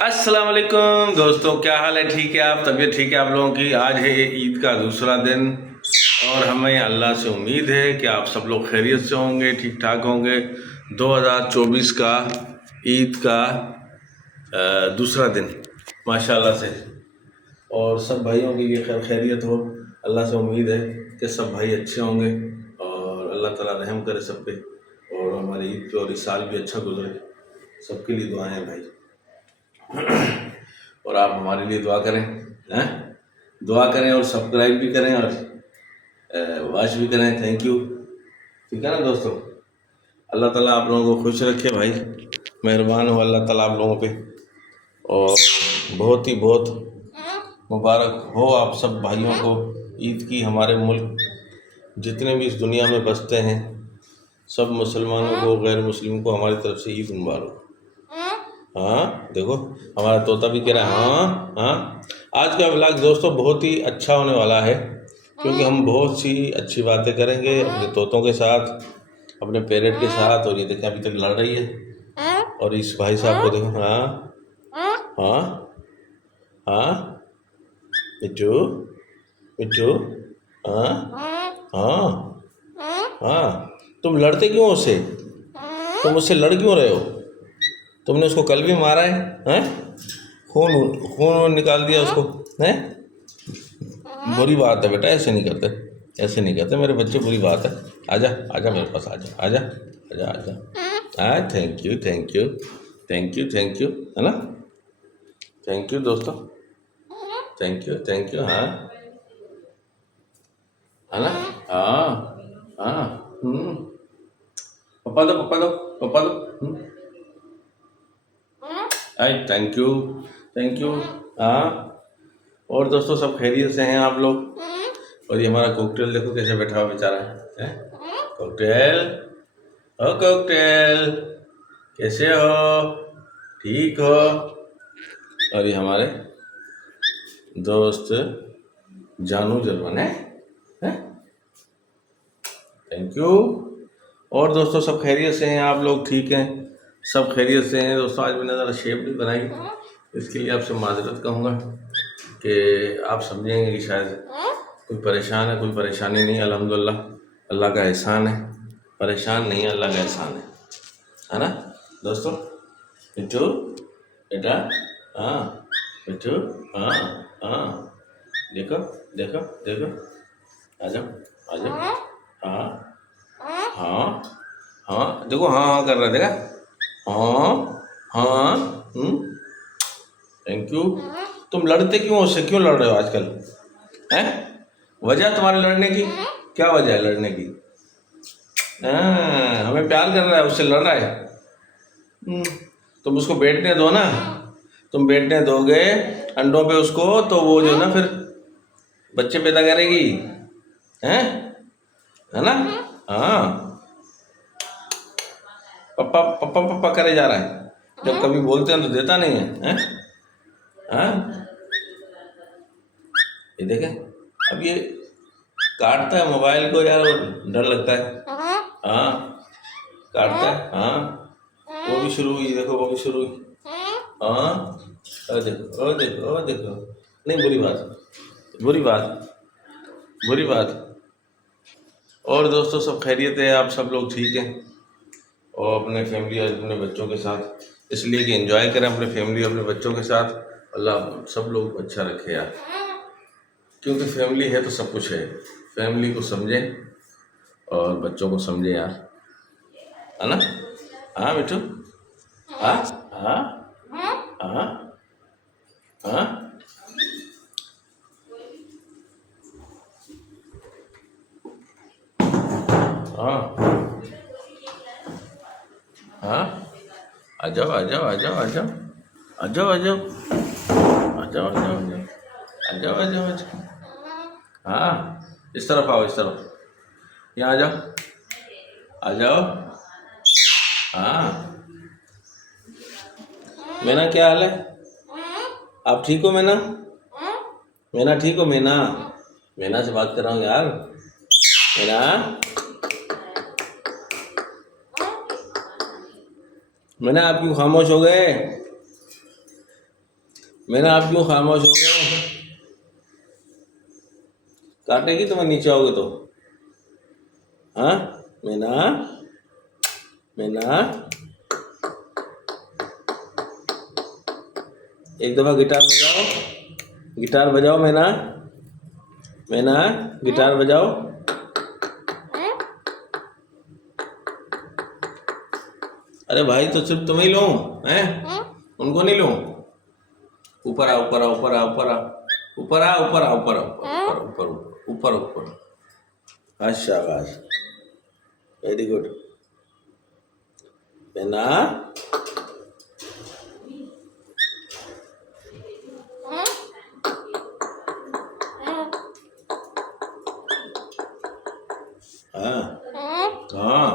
अस्सलाम वालेकुम दोस्तों, क्या हाल है? ठीक है आप? तबीयत ठीक है आप लोगों की? आज है ईद का दूसरा दिन और हमें अल्लाह से उम्मीद है कि आप सब लोग खैरियत से होंगे, ठीक ठाक होंगे। 2024 का ईद का दूसरा दिन माशाल्लाह से, और सब भाइयों की ये खैर खैरियत हो। अल्लाह से उम्मीद है कि सब भाई अच्छे होंगे और अल्लाह ताला रहम करे सब पे, और हमारी ईद पे और इस साल भी अच्छा गुजरे। सबके लिए दुआएं हैं भाई, और आप हमारे लिए दुआ करें, हैं? दुआ करें और सब्सक्राइब भी करें और वॉच भी करें। Thank you. ठीक है ना दोस्तों? अल्लाह ताला आप लोगों को खुश रखे भाई, मेहरबान हो अल्लाह ताला आप लोगों पे, और बहुत मुबारक हो आप सब भाइयों को ईद की। हमारे मुल्क जितने भी इस दुनिया में बसते हैं सब मुसलमानों को, गैर मुस्लिम को हमारी तरफ से ईद मुबारक। हाँ देखो, हमारा तोता भी कह रहा है हाँ हाँ। आज का व्लॉग दोस्तों बहुत ही अच्छा होने वाला है, क्योंकि हम बहुत सी अच्छी बातें करेंगे अपने तोतों के साथ, अपने पेरेंट के साथ। और ये देखें अभी तक लड़ रही है, और इस भाई साहब को देखो। हाँ हाँ हाँ मिट्टू मिट्टू, हाँ हाँ हाँ। तुम लड़ते क्यों हो उससे? तुम उससे लड़ क्यों रहे हो? तुमने उसको कल भी मारा है, हैं? खून खून निकाल दिया उसको, हैं? बुरी बात है बेटा, ऐसे नहीं करते, ऐसे नहीं करते मेरे बच्चे, बुरी बात है। आजा आजा मेरे पास, आजा आजा आजा आजा। हाँ thank you thank you thank you thank you, है ना? थैंक यू दोस्तों, थैंक यू। हाँ है ना? हाँ हाँ। पापा दो पापा दो पापा दो। Hi thank you. हाँ, और दोस्तों सब खैरियत से हैं आप लोग? और ये हमारा कॉकटेल देखो कैसे बैठा हुआ बेचारा है। कॉकटेल, ओ कॉकटेल, कैसे हो? ठीक हो? और ये हमारे दोस्त जानू जलवन है। Thank you. और दोस्तों सब खैरियत से हैं आप लोग? ठीक हैं, सब खैरियत से हैं दोस्तों। आज मैंने ज़रा शेप भी बनाई, इसके लिए आपसे माजरत कहूँगा कि आप समझेंगे कि शायद कोई परेशान है। कोई परेशानी नहीं, अल्हम्दुलिल्लाह अल्लाह का एहसान है। परेशान नहीं है, अल्लाह का एहसान है ना दोस्तों? मिट्टू बेटा, हाँ मिट्टू, हाँ हाँ, देखो देखो देखो, आ जाओ आ जाओ। हाँ हाँ हाँ, देखो हाँ हाँ कर रहा है, देखा? हाँ हाँ। Thank you. तुम लड़ते क्यों हो उससे? क्यों लड़ रहे हो आजकल? हैं? वजह तुम्हारे लड़ने की क्या वजह है? लड़ने की हमें प्यार कर रहा है, उससे लड़ रहा है। तुम उसको बैठने दो ना, तुम बैठने दोगे अंडों पे उसको, तो वो जो ना फिर बच्चे पैदा करेगी, हैं? है ना? हाँ, पप्पा पप्पा पप्पा करे जा रहा है, जब कभी बोलते हैं तो देता नहीं है, हैं? हाँ, ये देखें अब ये काटता है मोबाइल को यार, और डर लगता है। हाँ काटता है, हाँ। वो भी शुरू हुई, देखो वो भी शुरू हुई। हाँ, ओ देखो ओ देखो ओ देखो। नहीं, बुरी बात बुरी बात बुरी बात। और दोस्तों सब खैरियत है? आप सब लोग ठीक हैं? और अपने फैमिली और अपने बच्चों के साथ, इसलिए कि एंजॉय करें अपने फैमिली अपने बच्चों के साथ। अल्लाह सब लोग अच्छा रखे यार, क्योंकि फैमिली है तो सब कुछ है। फैमिली को समझें और बच्चों को समझें यार, है ना? हाँ बेटू, हाँ हाँ हाँ हाँ हाँ हाँ। आ जाओ आ जाओ आ जाओ आ जाओ आ जाओ आ जाओ आ जाओ आ जाओ आ जाओ आ जाओ आ जाओ। हाँ, इस तरफ आओ, इस तरफ, यहाँ आ जाओ आ जाओ। हाँ मैना, क्या हाल है? आप ठीक हो मैना? मैना ठीक हो? मैना, मैना से बात कर रहा हूँ यार। मैना, मैना आप क्यों खामोश हो गए? मैंने आप क्यों खामोश हो गए? काटेगी तुम्हें नीचे आओगे तो? हाँ मैना, मैना, एक दफा गिटार बजाओ, गिटार बजाओ मैना, मैना गिटार बजाओ। अरे भाई तो सिर्फ तुम्हें ही लूं, हैं? उनको नहीं लूं? ऊपर आ, ऊपर आ, ऊपर आ, ऊपर आ, ऊपर आ, ऊपर आ, ऊपर आ, ऊपर ऊपर ऊपर ऊपर। हाँ शाबाश, वेरी गुड मैना। हाँ हाँ।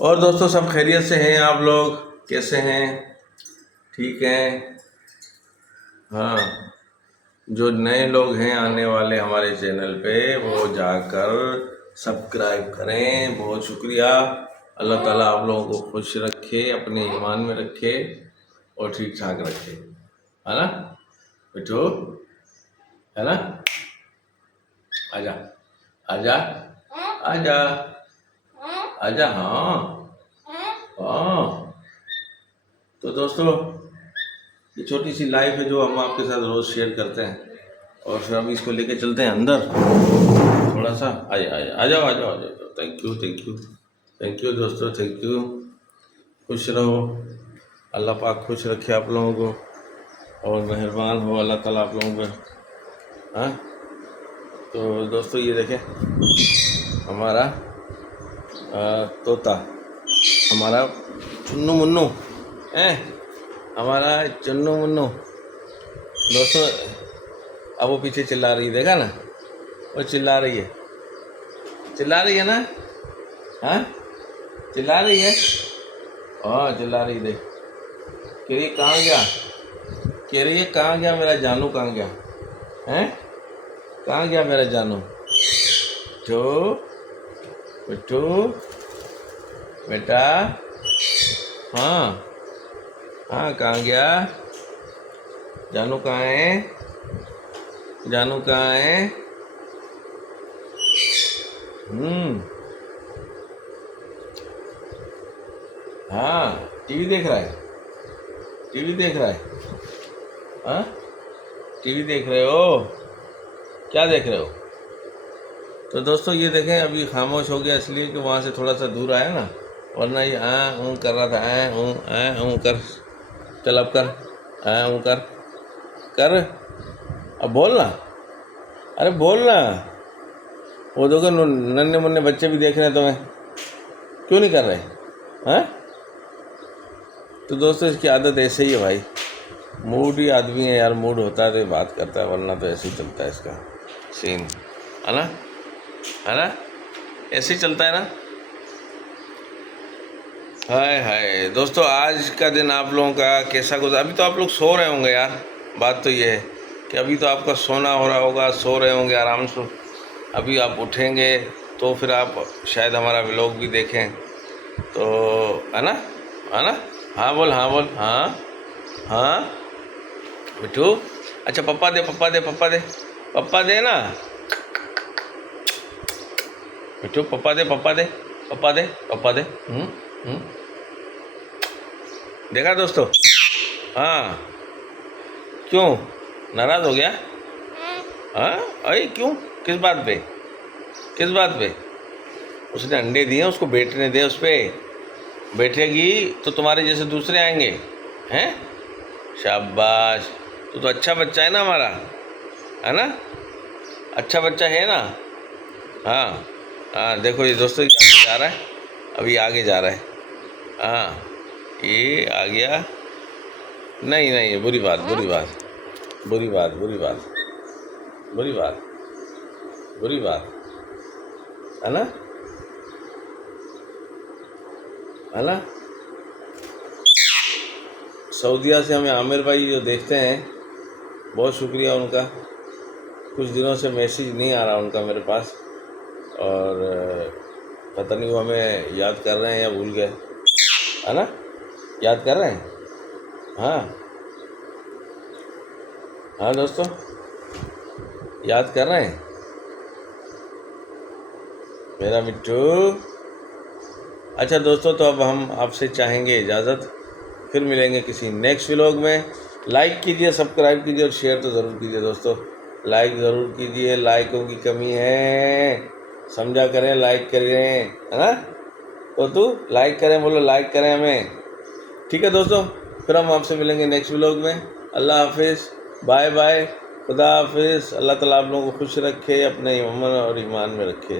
और दोस्तों सब खैरियत से हैं? आप लोग कैसे हैं? ठीक हैं? हाँ, जो नए लोग हैं आने वाले हमारे चैनल पे वो जाकर सब्सक्राइब करें। बहुत शुक्रिया। अल्लाह ताला आप लोगों को खुश रखे, अपने ईमान में रखे और ठीक ठाक रखे, है ना बेटो? है ना? आजा, आजा, आजा, आजा। हाँ हाँ। तो दोस्तों ये छोटी सी लाइफ है जो हम आपके साथ रोज़ शेयर करते हैं और फिर हम इसको लेके चलते हैं अंदर थोड़ा सा। आइए आइए, आ जाओ आ जाओ आ जाओ। Thank you thank you thank you दोस्तों, थैंक यू। खुश रहो, अल्लाह पाक खुश रखे आप लोगों को और मेहरबान हो अल्लाह ताला आप लोगों पर। हाँ तो दोस्तों ये देखें हमारा तोता, हमारा चुन्नू मुन्नू है, हमारा चुन्नू मुन्नू। दोस्तों अब वो पीछे चिल्ला रही है, देखा ना? वो चिल्ला रही है, चिल्ला रही है ना? हाँ चिल्ला रही है, हाँ चिल्ला रही। देख कह रही कहाँ गया, कह रही है कहाँ गया मेरा जानू, कहाँ गया हैं? कहाँ गया मेरा जानू? तो बिट्टू बेटा, हाँ हाँ कहाँ गया जानू? कहाँ है जानू? कहाँ है? हाँ टीवी देख रहा है, टीवी देख रहा है। हाँ टीवी देख रहे हो? क्या देख रहे हो? तो दोस्तों ये देखें अभी खामोश हो गया इसलिए कि वहाँ से थोड़ा सा दूर आया ना, वरना ये कर रहा था। कर, चल अब कर, कर कर, अब बोल ना, अरे बोल ना। वो देखो नन्हे मुन्ने बच्चे भी देख रहे हैं तुम्हें, क्यों नहीं कर रहे? हैं? तो दोस्तों इसकी आदत ऐसे ही है भाई, मूड ही आदमी है यार, मूड होता है तो बात करता है, वरना तो ऐसे ही चलता है इसका सीन, है ना? है ना? ऐसे ही चलता है ना? हाय हाय दोस्तों, आज का दिन आप लोगों का कैसा गुजरा? अभी तो आप लोग सो रहे होंगे यार, बात तो ये है कि अभी तो आपका सोना हो रहा होगा, सो रहे होंगे आराम से। अभी आप उठेंगे तो फिर आप शायद हमारा व्लॉग भी देखें, तो है ना? है ना? हाँ बोल, हाँ बोल, हाँ हाँ बिट्टू। अच्छा पप्पा दे, पप्पा दे, पप्पा दे, पप्पा दे ना बिट्टू, पप्पा दे, पप्पा दे, पप्पा दे, पप्पा दे। देखा दोस्तों? हाँ क्यों नाराज़ हो गया? हाँ अरे क्यों, किस बात पे, किस बात पे? उसने अंडे दिए, उसको बैठने दे, उस पर बैठेगी तो तुम्हारे जैसे दूसरे आएंगे हैं। शाबाश, तो अच्छा बच्चा है ना हमारा, है ना? अच्छा बच्चा है ना? हाँ हाँ देखो ये दोस्तों आगे जा रहा है, अभी आगे जा रहा है। हाँ ये आ गया, नहीं नहीं बुरी बात, बुरी बात, बुरी बात, बुरी बात, बुरी बात, बुरी बात, है ना? है ना? सऊदीया से हमें आमिर भाई जो देखते हैं, बहुत शुक्रिया उनका। कुछ दिनों से मैसेज नहीं आ रहा उनका मेरे पास, और पता नहीं वो हमें याद कर रहे हैं या भूल गए, है ना? याद कर रहे हैं? हाँ हाँ दोस्तों, याद कर रहे हैं मेरा मिट्टू। अच्छा दोस्तों, तो अब हम आपसे चाहेंगे इजाज़त, फिर मिलेंगे किसी नेक्स्ट व्लॉग में। लाइक कीजिए, सब्सक्राइब कीजिए और शेयर तो ज़रूर कीजिए दोस्तों। लाइक ज़रूर कीजिए, लाइकों की कमी है, समझा करें, लाइक करें, है ना। तो तू लाइक करें, बोलो लाइक करें हमें। ठीक है दोस्तों, फिर हम आपसे मिलेंगे नेक्स्ट व्लॉग में। अल्लाह हाफिज़, बाय बाय, खुदा हाफिज़। अल्लाह ताला आप लोगों को खुश रखे, अपने अमन और ईमान में रखे।